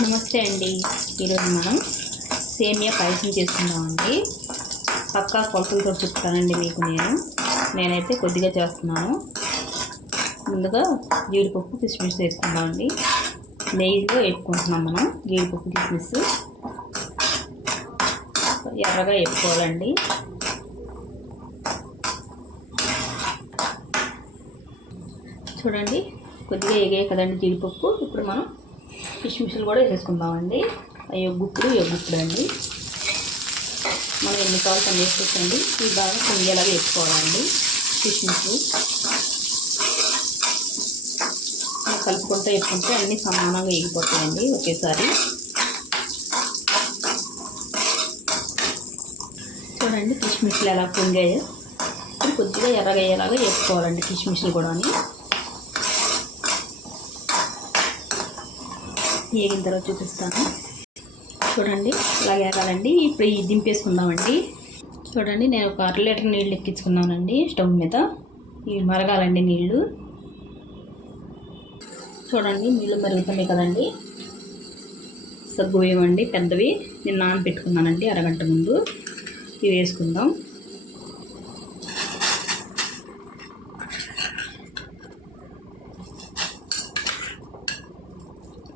నమస్తే అండి. ఈరోజు మనం సేమియా పాయసం చేసుకుందామండి. పక్కా కొలతలతో చెప్తానండి మీకు. నేనైతే కొద్దిగా చేస్తున్నాను. ముందుగా జీడిపప్పు కిస్మిస్ వేసుకుందామండి. నెయ్యిలో వేసుకుంటున్నాం మనం. జీడిపప్పు కిస్మిస్ ఎర్రగా వేసుకోవాలండి. చూడండి, కొద్దిగా ఎగాయి కదండి జీడిపప్పు. ఇప్పుడు మనం కిస్మిస్లు కూడా వేసేసుకుందామండి. అవి గుప్పుడు అండి. మనం ఎన్ని కావాలి అన్ని వేసుకోవచ్చండి. ఈ బాగా పొంగేలాగా వేసుకోవాలండి కిస్మిస్లు. కలుపుకుంటూ వేసుకుంటే అన్నీ సమానంగా వేగిపోతాయండి ఒకేసారి. చూడండి కిస్మిస్లు ఎలా పొంగాయో. ఇప్పుడు కొద్దిగా ఎర్రగా అయ్యేలాగా వేసుకోవాలండి కిస్మిస్లు కూడా. వేగిన తర్వాత చూపిస్తాను. చూడండి ఇలా వేగాలండి. ఇప్పుడు ఇది దింపేసుకుందామండి. చూడండి, నేను ఒక 1/2 లీటర్ నీళ్ళు ఎక్కించుకున్నానండి స్టవ్ మీద. ఇవి మరగాలండి నీళ్ళు. చూడండి నీళ్ళు మరుగుతున్నాయి కదండి. సగ్గు బియ్యం అండి, పెద్దవి. నేను నానబెట్టుకున్నానండి అరగంట ముందు. ఇవి వేసుకుందాం.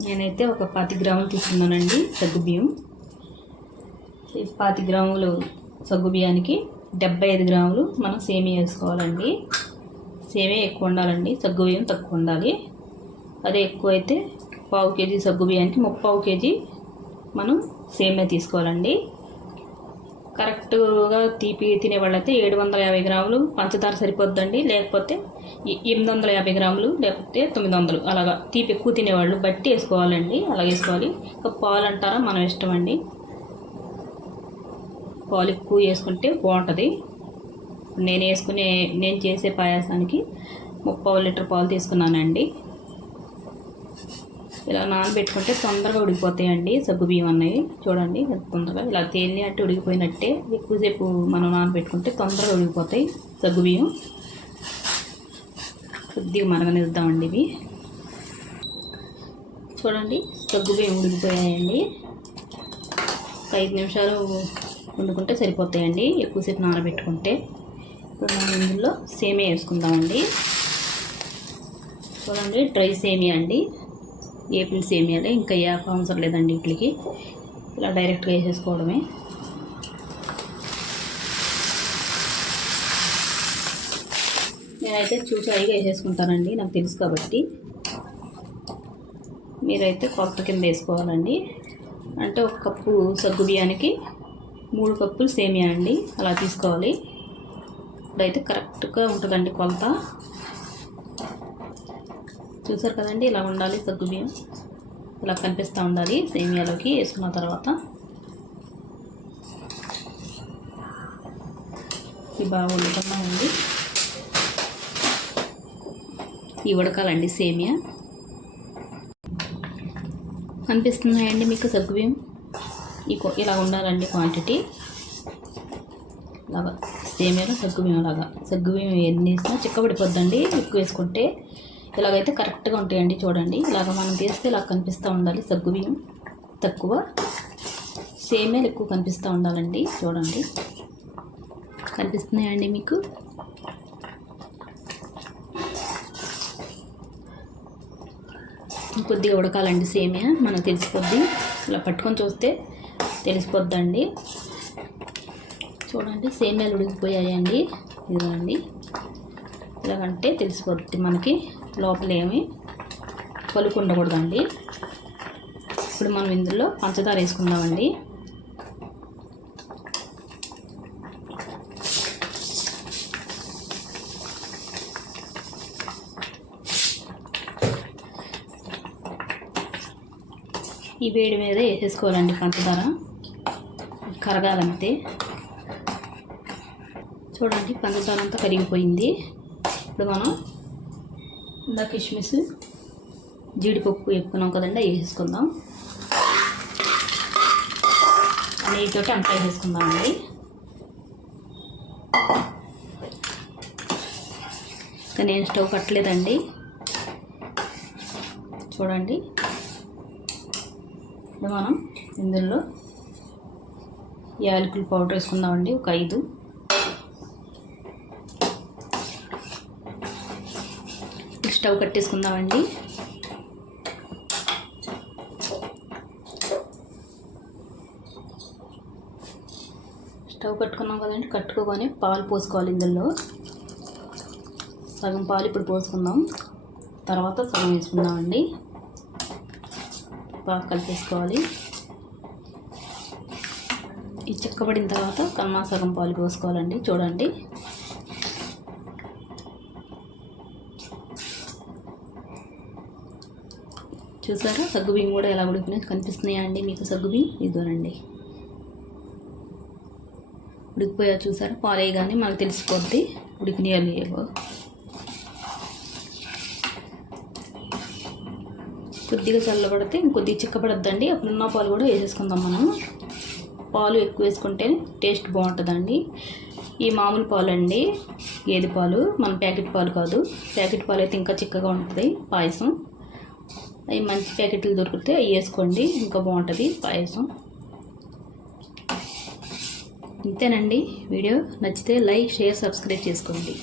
నేనైతే ఒక 20 గ్రాములు తీసుకున్నానండి సగ్గు బియ్యం. ఈ 20 గ్రాములు సగ్గు బియ్యానికి 75 గ్రాములు మనం సేమియా వేసుకోవాలండి. సేమియా ఎక్కువ ఉండాలండి, సగ్గు బియ్యం తక్కువ ఉండాలి. అదే ఎక్కువ అయితే 1/4 కేజీ సగ్గు బియ్యానికి 3/4 కేజీ మనం సేమియా తీసుకోవాలండి. కరెక్ట్గా తీపి తినేవాళ్ళైతే 750 గ్రాములు పంచదార సరిపోద్దండి. లేకపోతే 850 గ్రాములు, లేకపోతే 900, అలాగా తీపి ఎక్కువ తినేవాళ్ళు బట్టి వేసుకోవాలండి. అలా వేసుకోవాలి. ఇంకా పాలు అంటారా మనం ఇష్టం అండి. పాలు ఎక్కువ వేసుకుంటే బాగుంటుంది. నేను చేసే పాయసానికి 3/4 లీటర్ పాలు తీసుకున్నానండి. ఇలా నానబెట్టుకుంటే తొందరగా ఉడికిపోతాయండి సగ్గు బియ్యం అన్నవి. చూడండి తొందరగా ఇలా తేలిని అంటే ఉడికిపోయినట్టే. ఎక్కువసేపు మనం నానబెట్టుకుంటే తొందరగా ఉడికిపోతాయి సగ్గు బియ్యం. కొద్దిగా మరగనిద్దామండి ఇవి. చూడండి సగ్గు బియ్యం ఉడికిపోయాయండి. 5 నిమిషాలు వండుకుంటే సరిపోతాయండి ఎక్కువసేపు నానబెట్టుకుంటే. ఇప్పుడు మనం ఇందులో సేమియా వేసుకుందామండి. చూడండి డ్రై సేమియా అండి, ఏపిల్ సేమియాలే. ఇంకా యాప్ అవసరం లేదండి వీటికి. ఇలా డైరెక్ట్గా వేసేసుకోవడమే. నేనైతే చూసాయిగా వేసేసుకుంటానండి, నాకు తెలుసు కాబట్టి. మీరైతే కొలత కింద వేసుకోవాలండి. అంటే 1 కప్పు సగ్గు బియ్యానికి 3 కప్పులు సేమియా అండి, అలా తీసుకోవాలి. ఇప్పుడైతే కరెక్ట్గా ఉంటుందండి కొలత. చూసారు కదండి, ఇలా ఉండాలి సగ్గు బియ్యం. ఇలా కనిపిస్తూ ఉండాలి సేమియాలోకి వేసుకున్న తర్వాత. ఇవి బాగా వండుకున్నామండి. ఇవి ఉడకాలండి సేమియా. కనిపిస్తున్నాయండి మీకు సగ్గు బియ్యం. ఇలా ఉండాలండి క్వాంటిటీ. ఇలాగా సేమియాలో సగ్గు బియ్యం లాగా. సగ్గు బియ్యం ఎన్ని వేసినా చిక్కబడిపోద్దండి ఎక్కువ వేసుకుంటే. ఇలాగైతే కరెక్ట్గా ఉంటాయండి. చూడండి ఇలాగ మనం తీస్తే ఇలా కనిపిస్తూ ఉండాలి సగ్గు బియ్యం తక్కువ, సేమియాలు ఎక్కువ కనిపిస్తూ ఉండాలండి. చూడండి కనిపిస్తున్నాయండి మీకు. కొద్దిగా ఉడకాలండి సేమియా, మనకు తెలిసిపోద్ది. ఇలా పట్టుకొని చూస్తే తెలిసిపోద్దండి. చూడండి సేమియాలు ఉడికిపోయాయండి. ఇదిగోండి ఇలాగంటే తెలిసిపోద్ది మనకి. లోపల ఏమి పలుకు ఉండకూడదండి. ఇప్పుడు మనం ఇందులో పంచదార వేసుకుందామండి. ఈ వేడి మీద వేసేసుకోవాలండి పంచదార, కరగాలంతే. చూడండి పంచదార అంతా కరిగిపోయింది. ఇప్పుడు మనం ఇందా కిస్మిస్ జీడిపప్పు వేసుకున్నాం కదండి, అవి వేసుకుందాం. నెయ్యితోటి అంతా వేసుకుందామండి. ఇంకా నేను స్టవ్ కట్టలేదండి. చూడండి ఇప్పుడు మనం ఇందులో యాలకుల పౌడర్ వేసుకుందామండి, ఒక 5. స్టవ్ కట్టేసుకుందామండి. స్టవ్ కట్టుకున్నాం కదండి, కట్టుకోగానే పాలు పోసుకోవాలి. ఇందులో సగం పాలు ఇప్పుడు పోసుకుందాం, తర్వాత సగం వేసుకుందామండి. బాగా కలిపేసుకోవాలి. ఈ చిక్కబడిన తర్వాత కన్నా సగం పాలు పోసుకోవాలండి. చూడండి, చూసారా సగ్గుబియ్యం కూడా ఎలా ఉడికినాయి కనిపిస్తున్నాయా అండి మీకు? సగ్గుబియ్యం ఇదిగోనండి, ఉడికిపోయా చూసారా? పాలు వేయగానే మనకు తెలిసిపోద్ది ఉడికినాయో లేవో. కొద్దిగా చల్లబడితే ఇంకొద్దిగా చిక్కబడద్దండి, అప్పుడున్న పాలు కూడా వేసేసుకుందాం. మనం పాలు ఎక్కువ వేసుకుంటే టేస్ట్ బాగుంటుందండి. ఈ మామూలు పాలు అండి, గేదె పాలు, మన ప్యాకెట్ పాలు కాదు. ప్యాకెట్ పాలు అయితే ఇంకా చిక్కగా ఉంటుంది పాయసం. అవి మంచి ప్యాకెట్లు దొరికితే అవి వేసుకోండి, ఇంకా బాగుంటుంది పాయసం. ఇంతేనండి. వీడియో నచ్చితే లైక్, షేర్, సబ్స్క్రైబ్ చేసుకోండి.